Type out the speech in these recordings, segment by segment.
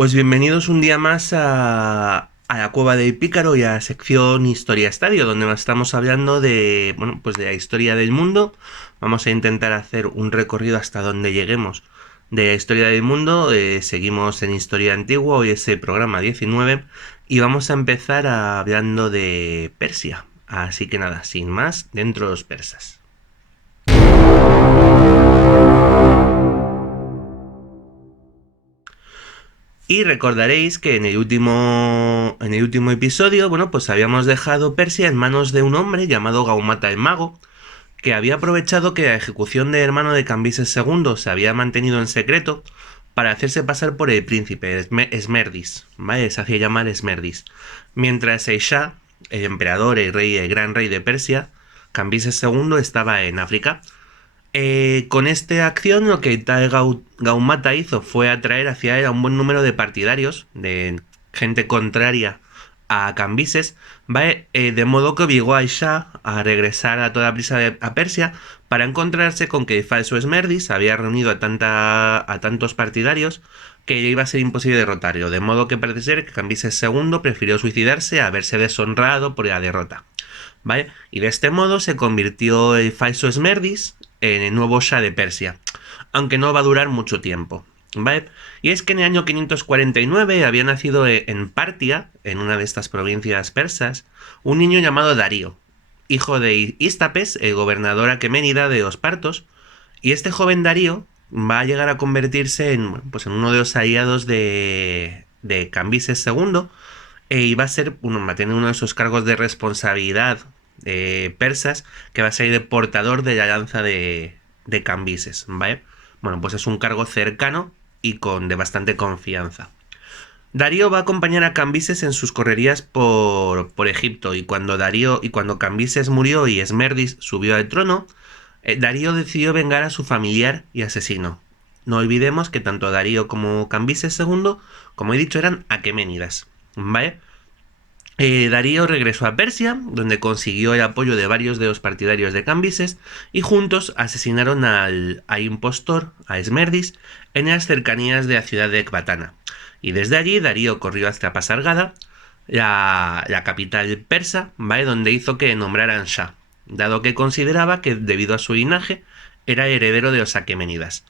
Pues bienvenidos un día más a la Cueva del Pícaro y a la sección Historia Estadio, donde estamos hablando de, bueno, pues de la historia del mundo. Vamos a intentar hacer un recorrido hasta donde lleguemos de la historia del mundo. Seguimos en Historia Antigua, hoy es el programa 19 y vamos a empezar hablando de Persia. Así que nada, sin más, dentro de los persas. Y recordaréis que en el último episodio, bueno, pues habíamos dejado Persia en manos de un hombre llamado Gaumata el Mago, que había aprovechado que la ejecución del hermano de Cambises II se había mantenido en secreto para hacerse pasar por el príncipe Esmerdis, ¿vale? Se hacía llamar Esmerdis. Mientras el Shah, el emperador, el rey, el gran rey de Persia, Cambises II, estaba en África. Con esta acción lo que tal Gaumata hizo fue atraer hacia él a un buen número de partidarios, de gente contraria a Cambises, ¿vale? De modo que obligó a Shah a regresar a toda prisa a Persia para encontrarse con que el falso Esmerdis había reunido a tantos partidarios que iba a ser imposible derrotarlo, de modo que parece ser que Cambises II prefirió suicidarse a verse deshonrado por la derrota, ¿vale? Y de este modo se convirtió el falso Esmerdis en el nuevo Shah de Persia, aunque no va a durar mucho tiempo, ¿vale? Y es que en el año 549 había nacido en Partia, en una de estas provincias persas, un niño llamado Darío, hijo de Ístapes, el gobernador aqueménida de los partos, y este joven Darío va a llegar a convertirse en uno de los aliados de Cambises II, y va a tener uno de esos cargos de responsabilidad persas, que va a ser de portador de la lanza de Cambises, ¿vale? Bueno, pues es un cargo cercano y de bastante confianza. Darío va a acompañar a Cambises en sus correrías por Egipto, y cuando Cambises murió y Esmerdis subió al trono, Darío decidió vengar a su familiar y asesino. No olvidemos que tanto Darío como Cambises II, como he dicho, eran aqueménidas, ¿vale? Darío regresó a Persia, donde consiguió el apoyo de varios de los partidarios de Cambises, y juntos asesinaron al impostor, a Esmerdis, en las cercanías de la ciudad de Ecbatana. Y desde allí Darío corrió hasta Pasargada, la capital persa, ¿vale? Donde hizo que nombraran Shah, dado que consideraba que, debido a su linaje, era heredero de los aqueménidas.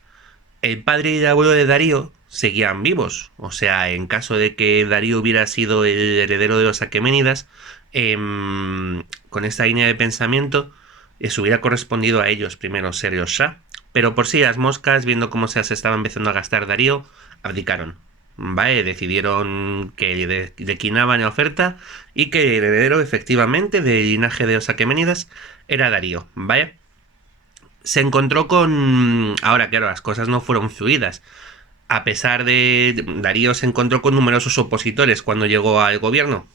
El padre y el abuelo de Darío seguían vivos, o sea, en caso de que Darío hubiera sido el heredero de los aqueménidas, con esta línea de pensamiento les hubiera correspondido a ellos primero ser los Shah, pero por si las moscas, viendo cómo se estaba empezando a gastar Darío, abdicaron, ¿vale? Decidieron que declinaban la oferta y que el heredero efectivamente del linaje de los aqueménidas era Darío, ¿vale? Se encontró con... Ahora, claro, las cosas no fueron fluidas. A pesar de... Darío se encontró con numerosos opositores cuando llegó al gobierno,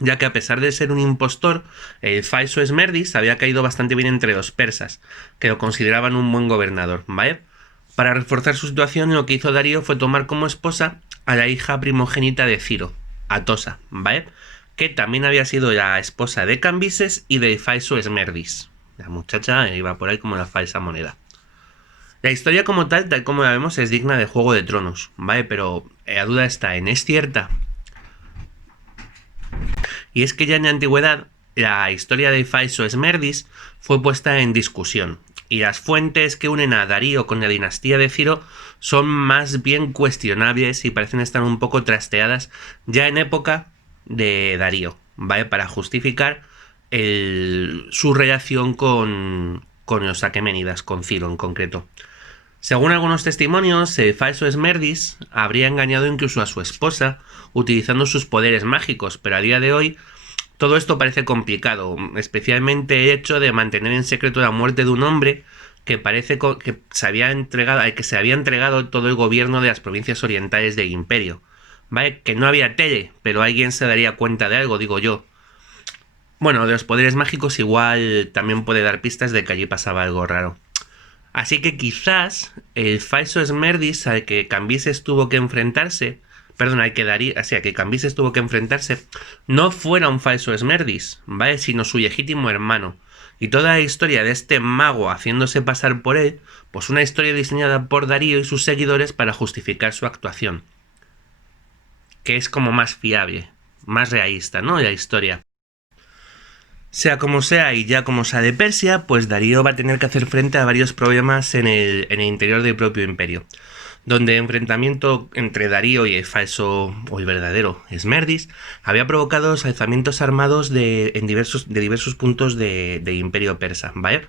ya que a pesar de ser un impostor, el falso Esmerdis había caído bastante bien entre los persas, que lo consideraban un buen gobernador, ¿vale? Para reforzar su situación, lo que hizo Darío fue tomar como esposa a la hija primogénita de Ciro, Atosa, ¿vale? Que también había sido la esposa de Cambises y del falso Esmerdis. La muchacha iba por ahí como la falsa moneda. La historia como tal como la vemos, es digna de Juego de Tronos, ¿vale? Pero la duda está en, ¿es cierta? Y es que ya en la antigüedad, la historia del falso Esmerdis fue puesta en discusión, y las fuentes que unen a Darío con la dinastía de Ciro son más bien cuestionables y parecen estar un poco trasteadas ya en época de Darío, ¿vale? Para justificar su relación con los aqueménidas, con Ciro en concreto. Según algunos testimonios, el falso Esmerdis habría engañado incluso a su esposa utilizando sus poderes mágicos, pero a día de hoy todo esto parece complicado, especialmente el hecho de mantener en secreto la muerte de un hombre que parece que se había entregado todo el gobierno de las provincias orientales del imperio, ¿vale? Que no había tele, pero alguien se daría cuenta de algo, digo yo. Bueno, de los poderes mágicos igual también puede dar pistas de que allí pasaba algo raro. Así que quizás el falso Esmerdis al que Cambises tuvo que enfrentarse, no fuera un falso Esmerdis, ¿vale? Sino su legítimo hermano. Y toda la historia de este mago haciéndose pasar por él, pues una historia diseñada por Darío y sus seguidores para justificar su actuación. que es como más fiable, más realista, ¿no? La historia. Sea como sea y ya como sea de Persia, pues Darío va a tener que hacer frente a varios problemas en el interior del propio imperio, donde el enfrentamiento entre Darío y el falso o el verdadero Esmerdis había provocado los alzamientos armados de diversos puntos del imperio persa, ¿vale?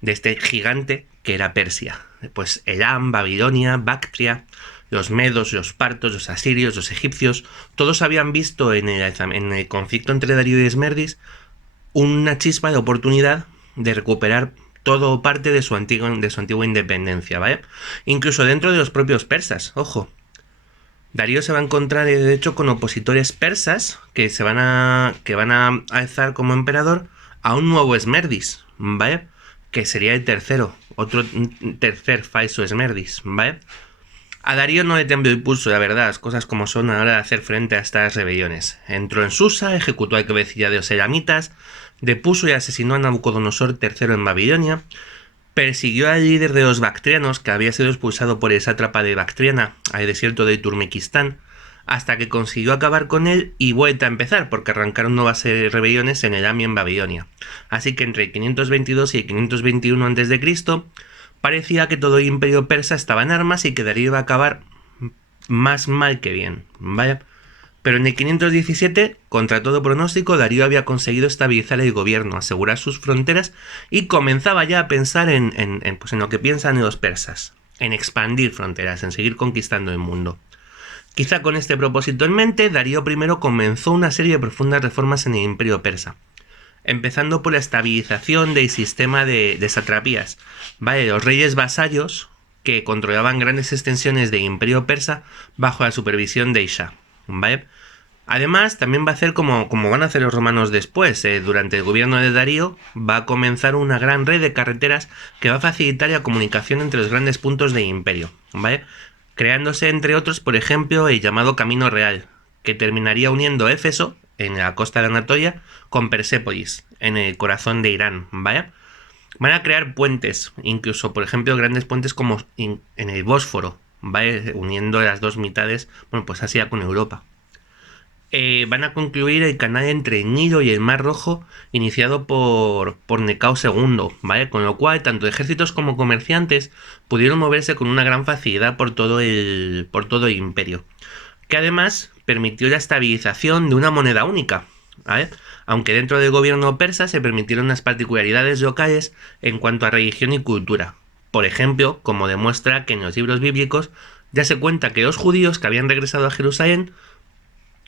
De este gigante que era Persia. Pues Elam, Babilonia, Bactria, los medos, los partos, los asirios, los egipcios, todos habían visto en el conflicto entre Darío y Esmerdis una chispa de oportunidad de recuperar todo o parte de su antigua independencia, ¿vale? Incluso dentro de los propios persas, ojo. Darío se va a encontrar, de hecho, con opositores persas que van a alzar como emperador a un nuevo Esmerdis, ¿vale? Que sería el tercero, un tercer falso Esmerdis, ¿vale? A Darío no le tembló el pulso, la verdad, las cosas como son a la hora de hacer frente a estas rebeliones. Entró en Susa, ejecutó a cabecilla de los elamitas, depuso y asesinó a Nabucodonosor III en Babilonia, persiguió al líder de los bactrianos, que había sido expulsado por el sátrapa de Bactriana al desierto de Turmequistán, hasta que consiguió acabar con él y vuelta a empezar, porque arrancaron nuevas rebeliones en Elam y en Babilonia. Así que entre el 522 y el 521 a.C., parecía que todo el imperio persa estaba en armas y que Darío iba a acabar más mal que bien, ¿vale? Pero en el 517, contra todo pronóstico, Darío había conseguido estabilizar el gobierno, asegurar sus fronteras y comenzaba ya a pensar en lo que piensan los persas, en expandir fronteras, en seguir conquistando el mundo. Quizá con este propósito en mente, Darío I comenzó una serie de profundas reformas en el imperio persa, empezando por la estabilización del sistema de satrapías, ¿vale? Los reyes vasallos que controlaban grandes extensiones del imperio persa bajo la supervisión de Isha, ¿vale? Además, también va a hacer como van a hacer los romanos después. Durante el gobierno de Darío va a comenzar una gran red de carreteras que va a facilitar la comunicación entre los grandes puntos del imperio, ¿vale? Creándose, entre otros, por ejemplo, el llamado Camino Real, que terminaría uniendo Éfeso, en la costa de Anatolia, con Persépolis, en el corazón de Irán, ¿vale? Van a crear puentes, incluso, por ejemplo, grandes puentes como en el Bósforo, ¿vale? Uniendo las dos mitades, bueno, pues Asia con Europa. Van a concluir el canal entre el Nilo y el Mar Rojo, iniciado por Necao II, ¿vale? Con lo cual, tanto ejércitos como comerciantes pudieron moverse con una gran facilidad por todo el imperio, que además permitió la estabilización de una moneda única, ¿vale? Aunque dentro del gobierno persa se permitieron unas particularidades locales en cuanto a religión y cultura. Por ejemplo, como demuestra que en los libros bíblicos ya se cuenta que los judíos que habían regresado a Jerusalén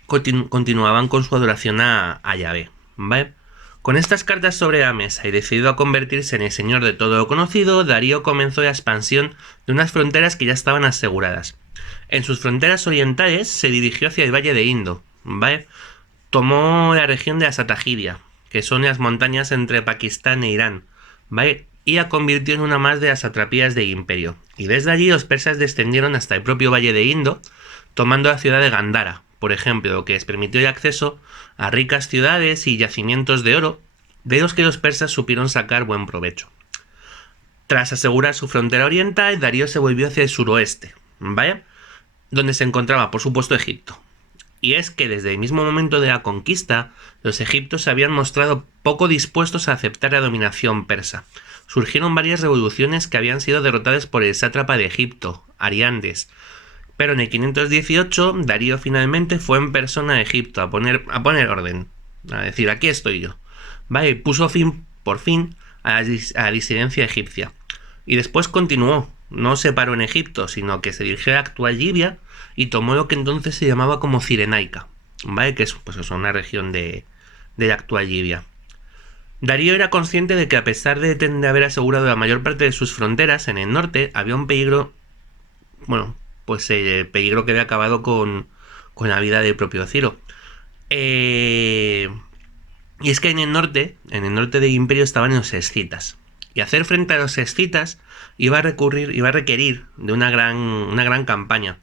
continuaban con su adoración a Yahvé, ¿vale? Con estas cartas sobre la mesa y decidido a convertirse en el señor de todo lo conocido, Darío comenzó la expansión de unas fronteras que ya estaban aseguradas. En sus fronteras orientales se dirigió hacia el Valle de Indo, ¿vale? Tomó la región de la Satagiria, que son las montañas entre Pakistán e Irán, ¿vale? Y la convirtió en una más de las satrapías del imperio. Y desde allí los persas descendieron hasta el propio Valle de Indo, tomando la ciudad de Gandhara, por ejemplo, lo que les permitió el acceso a ricas ciudades y yacimientos de oro, de los que los persas supieron sacar buen provecho. Tras asegurar su frontera oriental, Darío se volvió hacia el suroeste, ¿vale? Donde se encontraba, por supuesto, Egipto. Y es que desde el mismo momento de la conquista, los egipcios se habían mostrado poco dispuestos a aceptar la dominación persa. Surgieron varias revoluciones que habían sido derrotadas por el sátrapa de Egipto, Ariandes. Pero en el 518, Darío finalmente fue en persona a Egipto a poner orden, a decir, aquí estoy yo, ¿vale? Y puso por fin a la disidencia egipcia. Y después continuó, no se paró en Egipto, sino que se dirigió a la actual Libia y tomó lo que entonces se llamaba como Cirenaica, ¿vale? Que es pues eso, una región de la actual Libia. Darío era consciente de que a pesar de haber asegurado la mayor parte de sus fronteras en el norte, había un peligro, bueno, pues el peligro que había acabado con la vida del propio Ciro. Y es que en el norte del imperio estaban los escitas. Y hacer frente a los escitas iba a requerir de una gran campaña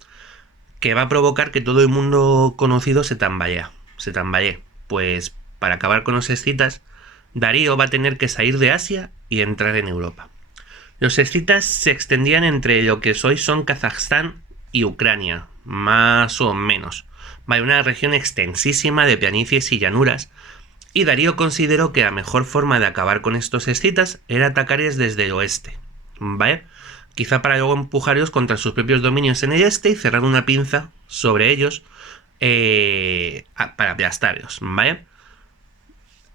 que va a provocar que todo el mundo conocido se tambalee. Pues para acabar con los escitas, Darío va a tener que salir de Asia y entrar en Europa. Los escitas se extendían entre lo que hoy son Kazajstán y Ucrania, más o menos, Vale, una región extensísima de planicies y llanuras, y Darío consideró que la mejor forma de acabar con estos escitas era atacarles desde el oeste, ¿vale? Quizá para luego empujarlos contra sus propios dominios en el este y cerrar una pinza sobre ellos para aplastarlos, ¿vale?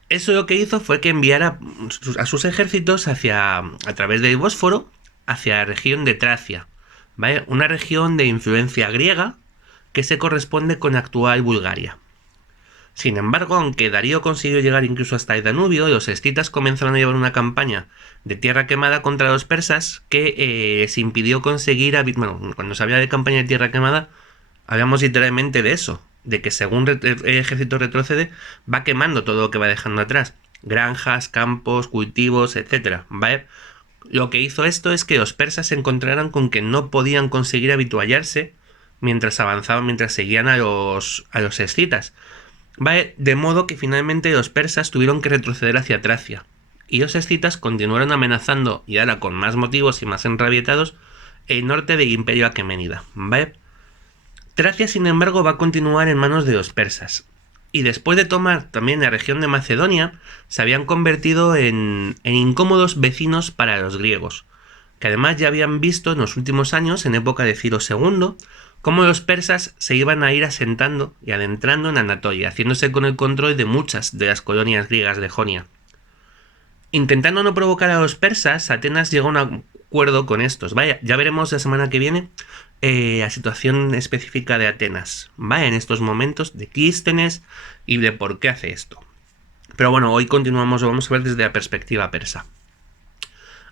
Eso lo que hizo fue que enviara a sus ejércitos a través del Bósforo hacia la región de Tracia, ¿vale? Una región de influencia griega que se corresponde con actual Bulgaria. Sin embargo, aunque Darío consiguió llegar incluso hasta el Danubio, los escitas comenzaron a llevar una campaña de tierra quemada contra los persas que se impidió conseguir... Bueno, cuando se habla de campaña de tierra quemada, hablamos literalmente de eso, de que según el ejército retrocede, va quemando todo lo que va dejando atrás. Granjas, campos, cultivos, etc. ¿Vale? Lo que hizo esto es que los persas se encontraran con que no podían conseguir habituallarse mientras avanzaban, mientras seguían a los escitas. ¿Vale? De modo que finalmente los persas tuvieron que retroceder hacia Tracia. Y los escitas continuaron amenazando, y ahora con más motivos y más enrabietados, el norte del imperio aqueménida. ¿Vale? Tracia, sin embargo, va a continuar en manos de los persas. Y después de tomar también la región de Macedonia, se habían convertido en incómodos vecinos para los griegos, que además ya habían visto en los últimos años, en época de Ciro II, cómo los persas se iban a ir asentando y adentrando en Anatolia, haciéndose con el control de muchas de las colonias griegas de Jonia. Intentando no provocar a los persas, Atenas llegó a un acuerdo con estos. Vaya, ya veremos la semana que viene la situación específica de Atenas, vaya, en estos momentos, de Clístenes y de por qué hace esto. Pero bueno, hoy continuamos, lo vamos a ver desde la perspectiva persa.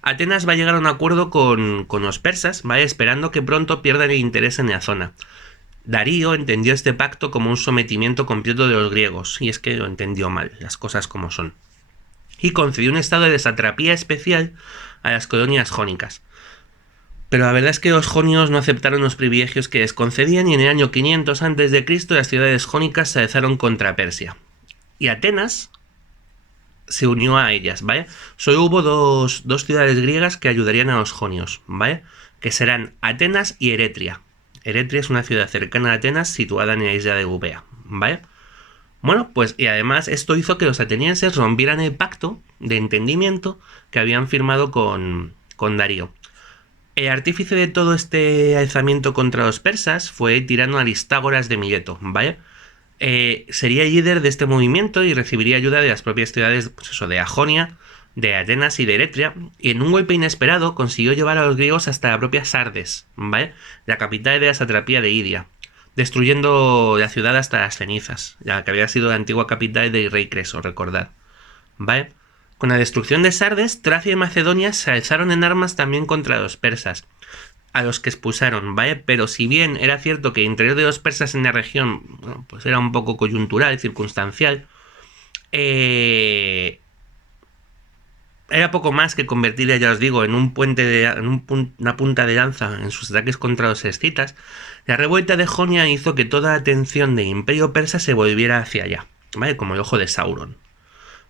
Atenas va a llegar a un acuerdo con los persas, ¿vale? Esperando que pronto pierdan el interés en la zona. Darío entendió este pacto como un sometimiento completo de los griegos, y es que lo entendió mal, las cosas como son. Y concedió un estado de satrapía especial a las colonias jónicas. Pero la verdad es que los jonios no aceptaron los privilegios que les concedían, y en el año 500 a.C. las ciudades jónicas se alzaron contra Persia. Y Atenas se unió a ellas, ¿vale? Solo hubo dos ciudades griegas que ayudarían a los jonios, ¿vale? Que serán Atenas y Eretria. Eretria es una ciudad cercana a Atenas situada en la isla de Eubea, ¿vale? Bueno, pues y además esto hizo que los atenienses rompieran el pacto de entendimiento que habían firmado con Darío. El artífice de todo este alzamiento contra los persas fue el tirano Aristágoras de Mileto, ¿vale? Sería líder de este movimiento y recibiría ayuda de las propias ciudades, pues eso, de Jonia, de Atenas y de Eretria, y en un golpe inesperado consiguió llevar a los griegos hasta la propia Sardes, ¿vale? La capital de la satrapía de Idia, destruyendo la ciudad hasta las cenizas, ya que había sido la antigua capital del rey Creso, recordad, ¿vale? Con la destrucción de Sardes, Tracia y Macedonia se alzaron en armas también contra los persas, a los que expulsaron, ¿vale? Pero si bien era cierto que el interior de los persas en la región, bueno, pues era un poco coyuntural, circunstancial, era poco más que convertir, ya os digo, en un puente una punta de lanza en sus ataques contra los escitas. La revuelta de Jonia hizo que toda la atención del imperio persa se volviera hacia allá, ¿vale? Como el ojo de Sauron.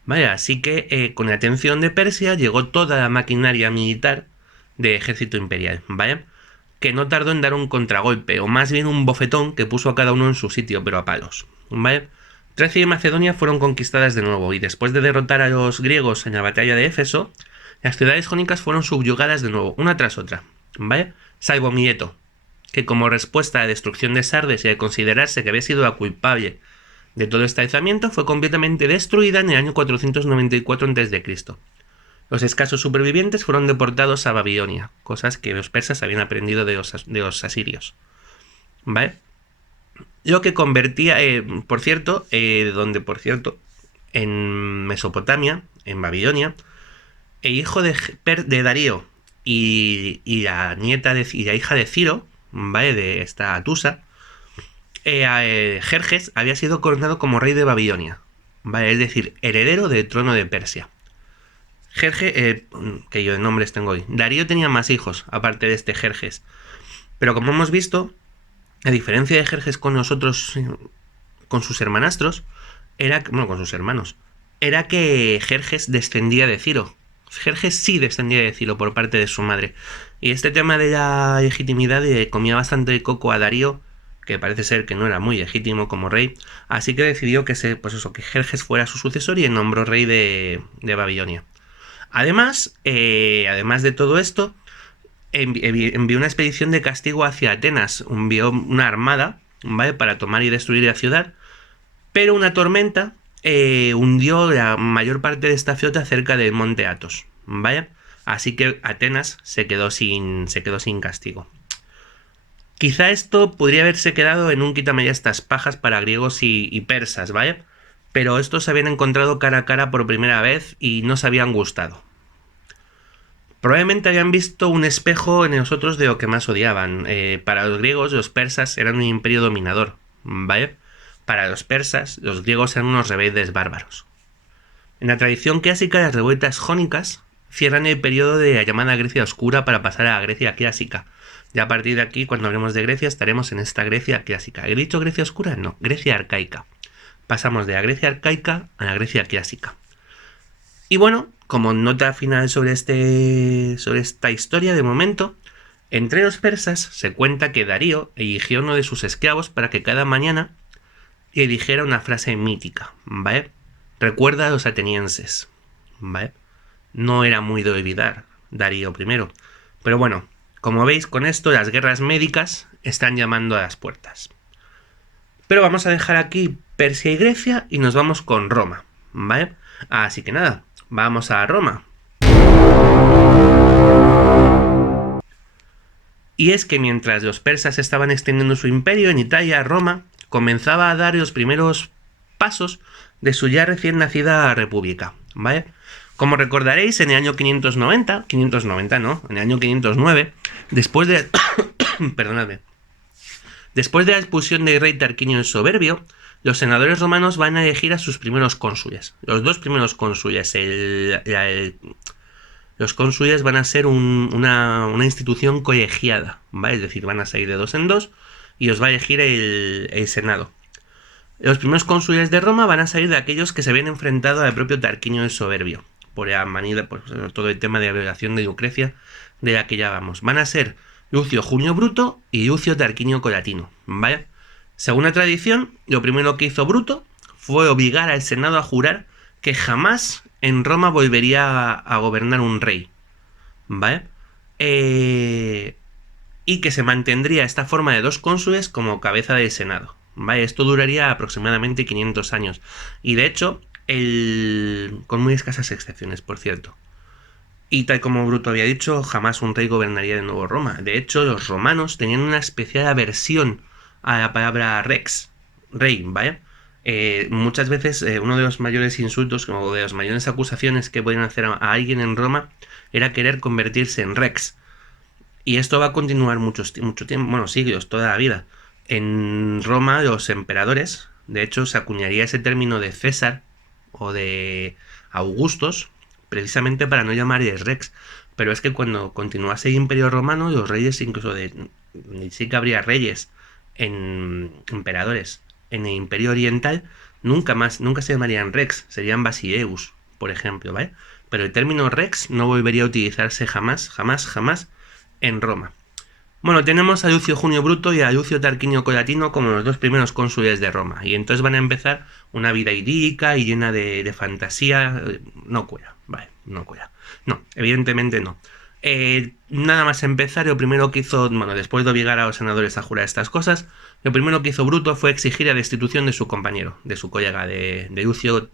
Vale, así que con la atención de Persia llegó toda la maquinaria militar del ejército imperial, ¿vale? Que no tardó en dar un contragolpe, o más bien un bofetón que puso a cada uno en su sitio, pero a palos, ¿vale? Tracia y Macedonia fueron conquistadas de nuevo, y después de derrotar a los griegos en la batalla de Éfeso, las ciudades jónicas fueron subyugadas de nuevo, una tras otra, ¿vale? Salvo Mileto, que como respuesta a la destrucción de Sardes y al considerarse que había sido la culpable de todo este alzamiento, fue completamente destruida en el año 494 a.C. Los escasos supervivientes fueron deportados a Babilonia, cosas que los persas habían aprendido de los asirios, ¿vale? Lo que convertía, por cierto, en Mesopotamia, en Babilonia, el hijo de Darío y la hija de Ciro, ¿vale? De esta Atusa, Jerjes había sido coronado como rey de Babilonia, ¿vale? Es decir, heredero del trono de Persia. Jerjes, que yo de nombres tengo hoy. Darío tenía más hijos, aparte de este Jerjes. Pero como hemos visto, a diferencia de Jerjes con nosotros, con sus hermanastros, con sus hermanos, era que Jerjes descendía de Ciro. Jerjes sí descendía de Ciro por parte de su madre. Y este tema de la legitimidad comía bastante coco a Darío, que parece ser que no era muy legítimo como rey, así que decidió que que Jerjes fuera su sucesor y nombró rey de Babilonia. Además de todo esto, envió una expedición de castigo hacia Atenas, envió una armada, ¿vale?, para tomar y destruir la ciudad, pero una tormenta hundió la mayor parte de esta flota cerca del monte Athos, ¿vale? Así que Atenas se quedó sin castigo. Quizá esto podría haberse quedado en un quítame ya estas pajas para griegos y persas, ¿vale? Pero estos se habían encontrado cara a cara por primera vez y no se habían gustado. Probablemente habían visto un espejo en nosotros de lo que más odiaban. Para los griegos, los persas eran un imperio dominador, ¿vale? Para los persas, los griegos eran unos rebeldes bárbaros. En la tradición clásica, las revueltas jónicas cierran el periodo de la llamada Grecia Oscura para pasar a la Grecia clásica. Ya a partir de aquí, cuando hablemos de Grecia, estaremos en esta Grecia clásica. ¿He dicho Grecia Oscura? No, Grecia arcaica. Pasamos de la Grecia arcaica a la Grecia clásica. Y bueno, como nota final sobre esta historia de momento, entre los persas se cuenta que Darío eligió uno de sus esclavos para que cada mañana le dijera una frase mítica, ¿vale? Recuerda a los atenienses, ¿vale? No era muy de olvidar Darío I. Pero bueno, como veis, con esto las guerras médicas están llamando a las puertas. Pero vamos a dejar aquí Persia y Grecia y nos vamos con Roma, ¿vale? Así que nada, vamos a Roma. Y es que mientras los persas estaban extendiendo su imperio en Italia, Roma comenzaba a dar los primeros pasos de su ya recién nacida república, ¿vale? Como recordaréis, en el año 509, después de la expulsión del rey Tarquinio el Soberbio, los senadores romanos van a elegir a sus primeros cónsules. Los dos primeros cónsules, los cónsules van a ser una institución colegiada, ¿vale? Es decir, van a salir de dos en dos y os va a elegir el Senado. Los primeros cónsules de Roma van a salir de aquellos que se habían enfrentado al propio Tarquinio el Soberbio, por todo el tema de la violación de Lucrecia, de la que ya vamos. Van a ser Lucio Junio Bruto y Lucio Tarquinio Colatino, ¿vale? Según la tradición, lo primero que hizo Bruto fue obligar al Senado a jurar que jamás en Roma volvería a gobernar un rey, ¿vale? Y que se mantendría esta forma de dos cónsules como cabeza del Senado, ¿vale? Esto duraría aproximadamente 500 años. Y de hecho, con muy escasas excepciones, por cierto. Y tal como Bruto había dicho, jamás un rey gobernaría de nuevo Roma. De hecho, los romanos tenían una especial aversión a la palabra rex, rey, ¿vale? Muchas veces uno de los mayores insultos o de las mayores acusaciones que podían hacer a alguien en Roma era querer convertirse en rex. Y esto va a continuar mucho tiempo, bueno, siglos, toda la vida. En Roma, los emperadores, de hecho, se acuñaría ese término de César o de Augustos, precisamente para no llamarles rex. Pero es que cuando continuase el Imperio Romano, los reyes, sí que habría reyes emperadores en el Imperio Oriental, nunca se llamarían rex, serían basileus, por ejemplo, ¿vale? Pero el término rex no volvería a utilizarse jamás en Roma. Bueno, tenemos a Lucio Junio Bruto y a Lucio Tarquinio Colatino como los dos primeros cónsules de Roma, y entonces van a empezar una vida idílica y llena de fantasía. No cuela, vale, no cuela. No, evidentemente no. Nada más empezar, lo primero que hizo, después de obligar a los senadores a jurar estas cosas, lo primero que hizo Bruto fue exigir la destitución de su compañero, de su colega, de Lucio,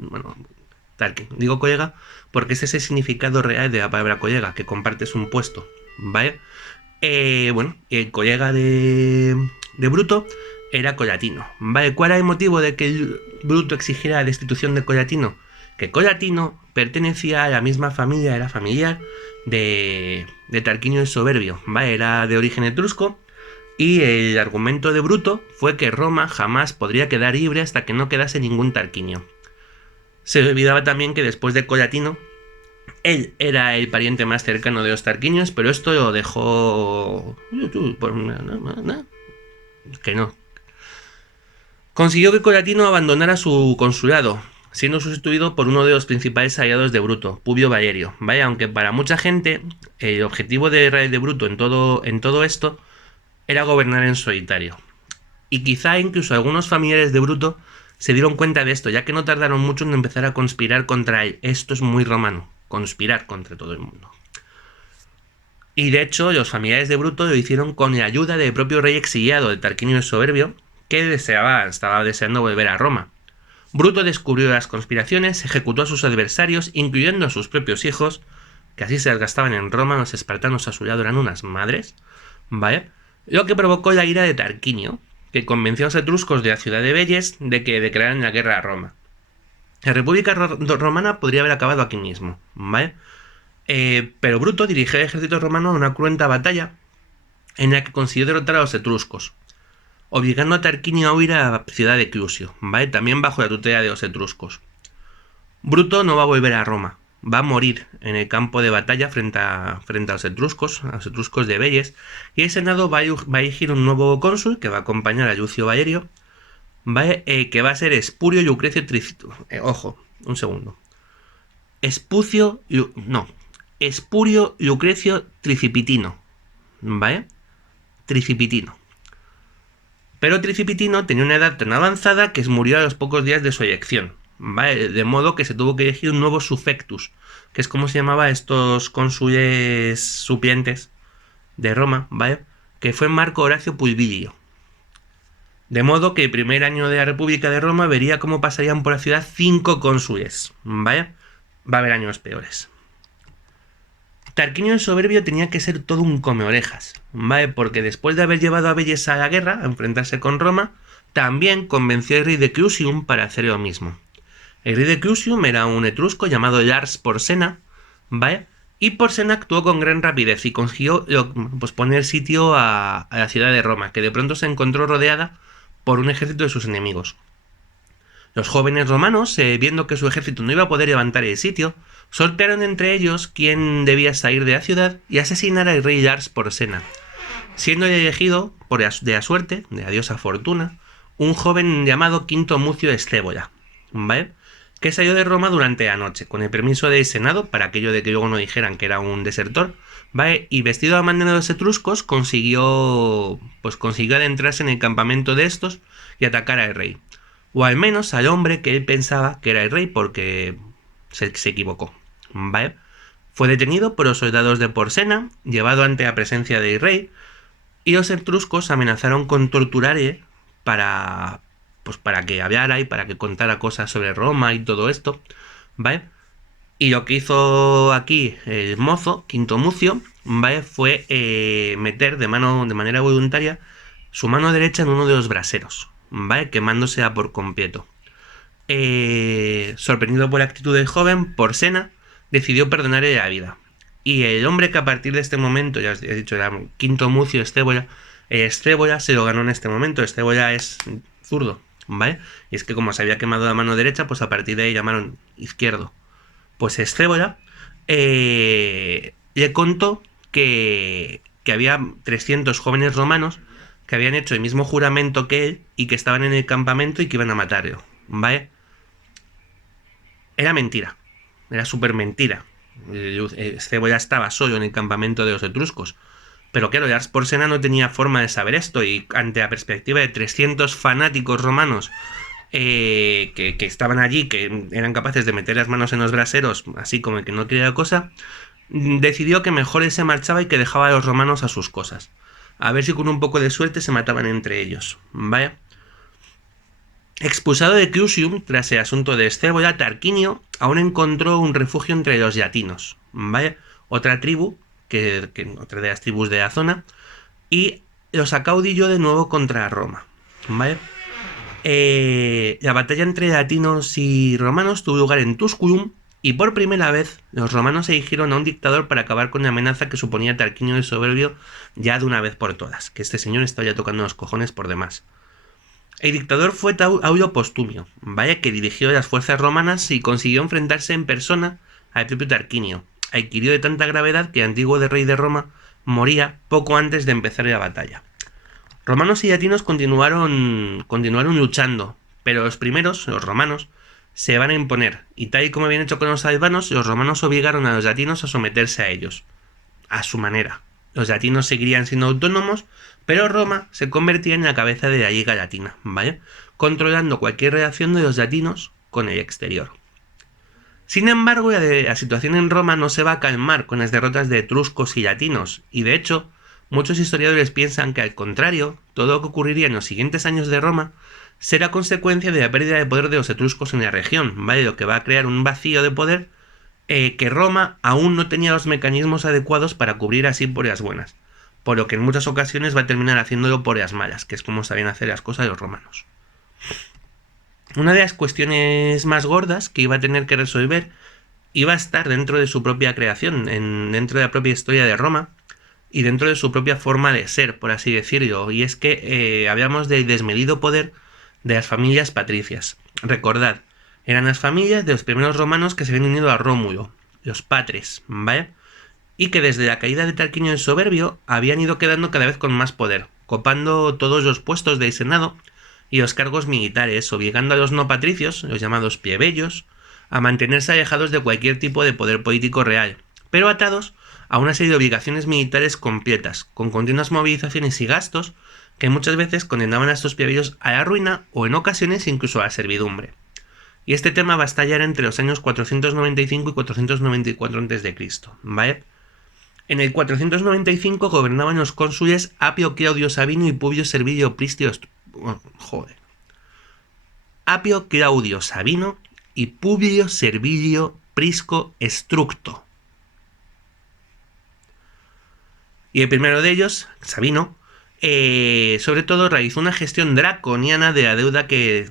Tarquin. Digo colega porque ese es el significado real de la palabra colega, que compartes un puesto, ¿vale? El colega de Bruto era Colatino, ¿vale? ¿Cuál era el motivo de que Bruto exigiera la destitución de Colatino? Que Colatino pertenecía a la misma familia, era familiar de Tarquinio el Soberbio, ¿vale? Era de origen etrusco, y el argumento de Bruto fue que Roma jamás podría quedar libre hasta que no quedase ningún Tarquinio. Se olvidaba también que después de Colatino, él era el pariente más cercano de los Tarquinios, pero esto lo dejó... Que no. Consiguió que Colatino abandonara su consulado, siendo sustituido por uno de los principales aliados de Bruto, Publio Valerio, ¿vale? Aunque para mucha gente el objetivo de Bruto en todo esto era gobernar en solitario. Y quizá incluso algunos familiares de Bruto se dieron cuenta de esto, ya que no tardaron mucho en empezar a conspirar contra él. Esto es muy romano, conspirar contra todo el mundo. Y de hecho, los familiares de Bruto lo hicieron con la ayuda del propio rey exiliado, de Tarquinio el Soberbio, que estaba deseando volver a Roma. Bruto descubrió las conspiraciones, ejecutó a sus adversarios, incluyendo a sus propios hijos, que así se desgastaban en Roma, los espartanos a su lado eran unas madres, ¿vale? Lo que provocó la ira de Tarquinio, que convenció a los etruscos de la ciudad de Velles de que declararan la guerra a Roma. La República Romana podría haber acabado aquí mismo, ¿vale? Pero Bruto dirigió el ejército romano a una cruenta batalla en la que consiguió derrotar a los etruscos, obligando a Tarquinio a huir a la ciudad de Clusio, ¿vale? También bajo la tutela de los etruscos. Bruto no va a volver a Roma, va a morir en el campo de batalla frente a los etruscos de Velles, y el Senado va a elegir un nuevo cónsul que va a acompañar a Lucio Valerio, ¿vale? Que va a ser Espurio Lucrecio ojo, un segundo. Espurio Lucrecio Tricipitino, ¿vale? Tricipitino. Pero Tricipitino tenía una edad tan avanzada que murió a los pocos días de su elección, ¿vale? De modo que se tuvo que elegir un nuevo sufectus, que es como se llamaba a estos cónsules suplentes de Roma, ¿vale? Que fue Marco Horacio Pulvilio. De modo que el primer año de la República de Roma vería cómo pasarían por la ciudad 5 cónsules, ¿vale? Va a haber años peores. Tarquinio el Soberbio tenía que ser todo un come-orejas, ¿vale? Porque después de haber llevado a Velles a la guerra, a enfrentarse con Roma, también convenció al rey de Clusium para hacer lo mismo. El rey de Clusium era un etrusco llamado Lars Porsena, ¿vale? Y Porsena actuó con gran rapidez y consiguió poner sitio a la ciudad de Roma, que de pronto se encontró rodeada por un ejército de sus enemigos. Los jóvenes romanos, viendo que su ejército no iba a poder levantar el sitio, sortearon entre ellos quién debía salir de la ciudad y asesinar al rey Lars Porsena, siendo elegido, de la suerte, de la diosa Fortuna, un joven llamado Quinto Mucio Escévola, ¿vale? Que salió de Roma durante la noche, con el permiso del Senado, para aquello de que luego no dijeran que era un desertor, ¿vale? Y vestido a manera de los etruscos, consiguió adentrarse en el campamento de estos y atacar al rey. O al menos al hombre que él pensaba que era el rey, porque se equivocó, ¿vale? Fue detenido por los soldados de Porsena, llevado ante la presencia del rey, y los etruscos amenazaron con torturarle para que hablara y para que contara cosas sobre Roma y todo esto, ¿vale? Y lo que hizo aquí el mozo, Quinto Mucio, ¿vale? Fue meter de manera voluntaria su mano derecha en uno de los braseros, ¿vale? Quemándosela por completo. Sorprendido por la actitud del joven, Porsena decidió perdonarle la vida. Y el hombre que a partir de este momento, ya os he dicho, era Quinto Mucio Escévola, Escévola se lo ganó en este momento. Escévola es zurdo, ¿vale? Y es que como se había quemado la mano derecha, pues a partir de ahí llamaron izquierdo. Pues Escévola le contó que había 300 jóvenes romanos que habían hecho el mismo juramento que él y que estaban en el campamento y que iban a matarlo, ¿vale? Era mentira, era súper mentira. Escévola estaba solo en el campamento de los etruscos, pero claro, Lars Porsena no tenía forma de saber esto, y ante la perspectiva de 300 fanáticos romanos que estaban allí, que eran capaces de meter las manos en los braseros, así como el que no quería la cosa, decidió que mejor él se marchaba y que dejaba a los romanos a sus cosas. A ver si con un poco de suerte se mataban entre ellos, ¿vale? Expulsado de Clusium tras el asunto de Escévola, Tarquinio aún encontró un refugio entre los latinos, ¿vale? Otra tribu, otra de las tribus de la zona, y los acaudilló de nuevo contra Roma, ¿vale? La batalla entre latinos y romanos tuvo lugar en Tusculum, y por primera vez los romanos eligieron a un dictador para acabar con la amenaza que suponía Tarquinio el Soberbio ya de una vez por todas, que este señor estaba ya tocando los cojones por demás. El dictador fue Aulio Postumio, ¿vale? Que dirigió las fuerzas romanas y consiguió enfrentarse en persona al propio Tarquinio. Adquirió de tanta gravedad que el antiguo rey de Roma moría poco antes de empezar la batalla. Romanos y latinos continuaron luchando, pero los romanos, se van a imponer, y tal y como habían hecho con los albanos, los romanos obligaron a los latinos a someterse a ellos, a su manera, Los latinos seguirían siendo autónomos, pero Roma se convertía en la cabeza de la Liga Latina, ¿vale? Controlando cualquier relación de los latinos con el exterior. Sin embargo, la situación en Roma no se va a calmar con las derrotas de etruscos y latinos, y de hecho, muchos historiadores piensan que al contrario, todo lo que ocurriría en los siguientes años de Roma será consecuencia de la pérdida de poder de los etruscos en la región, ¿vale? Lo que va a crear un vacío de poder que Roma aún no tenía los mecanismos adecuados para cubrir así por las buenas, por lo que en muchas ocasiones va a terminar haciéndolo por las malas, que es como sabían hacer las cosas los romanos. Una de las cuestiones más gordas que iba a tener que resolver iba a estar dentro de su propia creación, dentro de la propia historia de Roma y dentro de su propia forma de ser, por así decirlo, y es que hablamos del desmedido poder de las familias patricias. Recordad, eran las familias de los primeros romanos que se habían unido a Rómulo, los patres, ¿vale? Y que desde la caída de Tarquinio el Soberbio habían ido quedando cada vez con más poder, copando todos los puestos del Senado y los cargos militares, obligando a los no patricios, los llamados plebeyos, a mantenerse alejados de cualquier tipo de poder político real, pero atados a una serie de obligaciones militares completas, con continuas movilizaciones y gastos que muchas veces condenaban a estos plebeyos a la ruina o en ocasiones incluso a la servidumbre. Y este tema va a estallar entre los años 495 y 494 a.C., ¿vale? En el 495 gobernaban los cónsules Apio Claudio Sabino y Publio Servilio Prisco. Apio Claudio Sabino y Publio Servilio Prisco Structo. Y el primero de ellos, Sabino, sobre todo realizó una gestión draconiana de la deuda que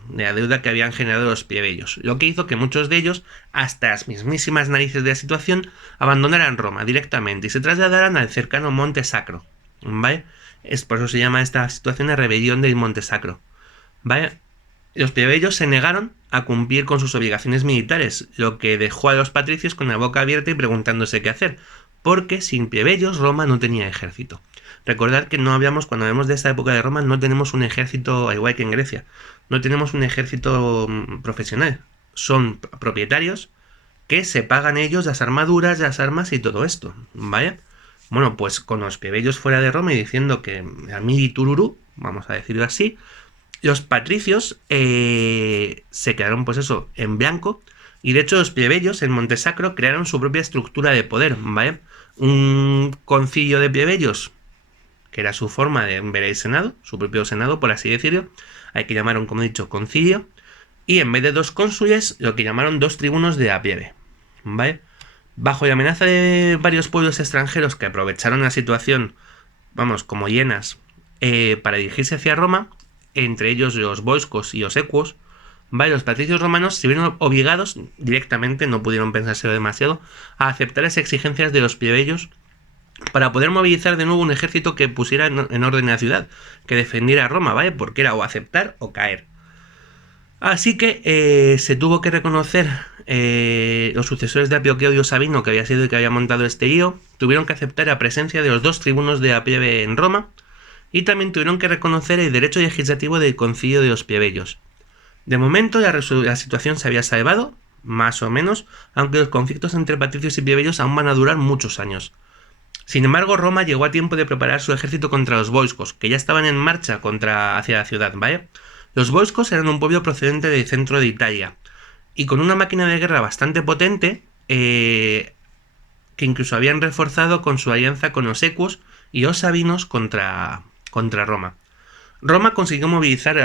habían generado los plebeyos, lo que hizo que muchos de ellos, hasta las mismísimas narices de la situación, abandonaran Roma directamente y se trasladaran al cercano Monte Sacro, ¿vale? Por eso se llama esta situación la rebelión del Monte Sacro, ¿vale? Los plebeyos se negaron a cumplir con sus obligaciones militares, lo que dejó a los patricios con la boca abierta y preguntándose qué hacer, porque sin plebeyos Roma no tenía ejército. Recordad que cuando hablamos de esta época de Roma, no tenemos un ejército, al igual que en Grecia, no tenemos un ejército profesional. Son propietarios que se pagan ellos las armaduras, las armas y todo esto, ¿vale? Bueno, pues con los plebeyos fuera de Roma y diciendo que a mí tururú, vamos a decirlo así, los patricios se quedaron, pues eso, en blanco, y de hecho los plebeyos en Montesacro crearon su propia estructura de poder, ¿vale? Un concilio de plebeyos, que era su forma de ver el Senado, su propio Senado, por así decirlo, hay que llamaron, como he dicho, concilio, y en vez de 2 cónsules, lo que llamaron 2 tribunos de la plebe, ¿vale? Bajo la amenaza de varios pueblos extranjeros que aprovecharon la situación, vamos, como hienas, para dirigirse hacia Roma, entre ellos los volscos y los equos, ¿vale? Los patricios romanos se vieron obligados directamente, no pudieron pensárselo demasiado, a aceptar las exigencias de los plebeyos para poder movilizar de nuevo un ejército que pusiera en orden la ciudad, que defendiera a Roma, ¿vale? Porque era o aceptar o caer. Así que se tuvo que reconocer, los sucesores de Apio Claudio Sabino, que había sido el que había montado este lío, tuvieron que aceptar la presencia de los 2 tribunos de la plebe en Roma, y también tuvieron que reconocer el derecho legislativo del concilio de los plebeyos. De momento la situación se había salvado, más o menos, aunque los conflictos entre patricios y plebeyos aún van a durar muchos años. Sin embargo, Roma llegó a tiempo de preparar su ejército contra los volscos, que ya estaban en marcha hacia la ciudad, ¿vale? Los volscos eran un pueblo procedente del centro de Italia, y con una máquina de guerra bastante potente, que incluso habían reforzado con su alianza con los equos y los sabinos contra Roma. Roma consiguió movilizar,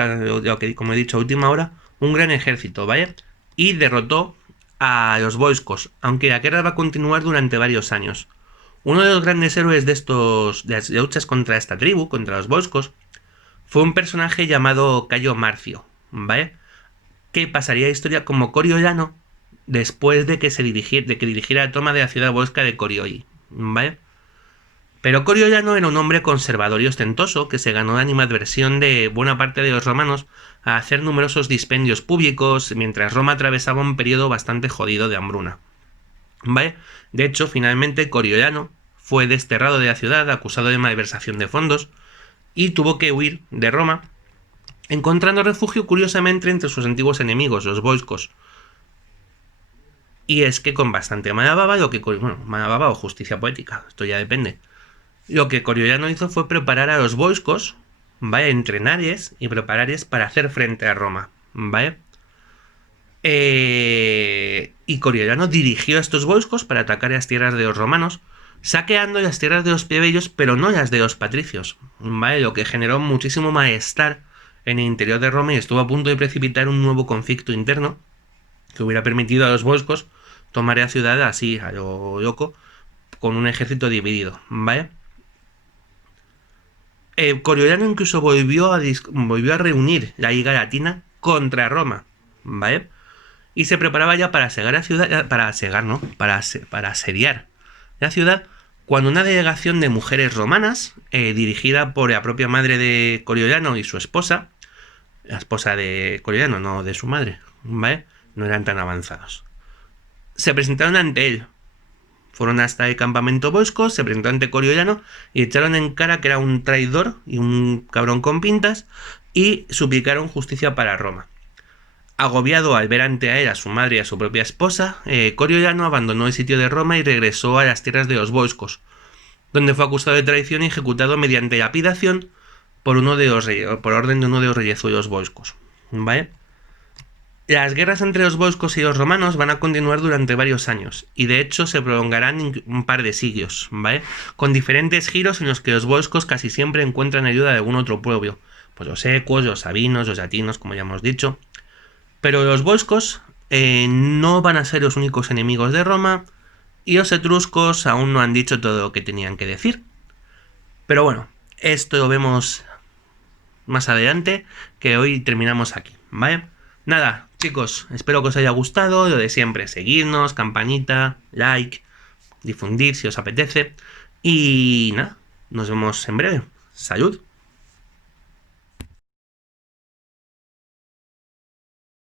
como he dicho a última hora, un gran ejército, ¿vale? Y derrotó a los volscos, aunque la guerra va a continuar durante varios años. Uno de los grandes héroes de las luchas contra esta tribu, contra los volscos, fue un personaje llamado Cayo Marcio, ¿vale? Que pasaría a la historia como Coriolano después de que dirigiera la toma de la ciudad volsca de Corioli, ¿vale? Pero Coriolano era un hombre conservador y ostentoso que se ganó la animadversión de buena parte de los romanos a hacer numerosos dispendios públicos mientras Roma atravesaba un periodo bastante jodido de hambruna, ¿vale? De hecho, finalmente Coriolano fue desterrado de la ciudad acusado de malversación de fondos y tuvo que huir de Roma, encontrando refugio curiosamente entre sus antiguos enemigos, los volscos. Y es que con bastante mala baba, mala baba o justicia poética, esto ya depende, lo que Coriolano hizo fue preparar a los volscos, ¿vale? Entrenarles y prepararles para hacer frente a Roma, ¿vale? Y Coriolano dirigió a estos volscos para atacar las tierras de los romanos, saqueando las tierras de los plebeyos, pero no las de los patricios, ¿vale? Lo que generó muchísimo malestar en el interior de Roma y estuvo a punto de precipitar un nuevo conflicto interno que hubiera permitido a los volscos tomar la ciudad así, a lo loco, con un ejército dividido, ¿vale? Coriolano incluso volvió a reunir la Liga Latina contra Roma, ¿vale? Y se preparaba ya para asegar la ciudad, para asediar la ciudad, cuando una delegación de mujeres romanas, dirigida por la propia madre de Coriolano y su esposa, la esposa de Coriolano, no de su madre, ¿vale? No eran tan avanzados. Se presentaron ante él. Fueron hasta el campamento Bosco, se presentaron ante Coriolano y echaron en cara que era un traidor y un cabrón con pintas y suplicaron justicia para Roma. Agobiado al ver ante él a su madre y a su propia esposa, Coriolano abandonó el sitio de Roma y regresó a las tierras de los volscos, donde fue acusado de traición y ejecutado mediante lapidación por orden de uno de los reyezuelos volscos, ¿vale? Las guerras entre los volscos y los romanos van a continuar durante varios años, y de hecho se prolongarán un par de siglos, ¿vale? Con diferentes giros en los que los volscos casi siempre encuentran ayuda de algún otro pueblo, pues los ecuos, los sabinos, los latinos, como ya hemos dicho. Pero los volscos no van a ser los únicos enemigos de Roma, y los etruscos aún no han dicho todo lo que tenían que decir. Pero bueno, esto lo vemos más adelante, que hoy terminamos aquí, ¿vale? Nada, chicos, espero que os haya gustado, lo de siempre, seguidnos, campanita, like, difundir si os apetece, y nada, nos vemos en breve. ¡Salud!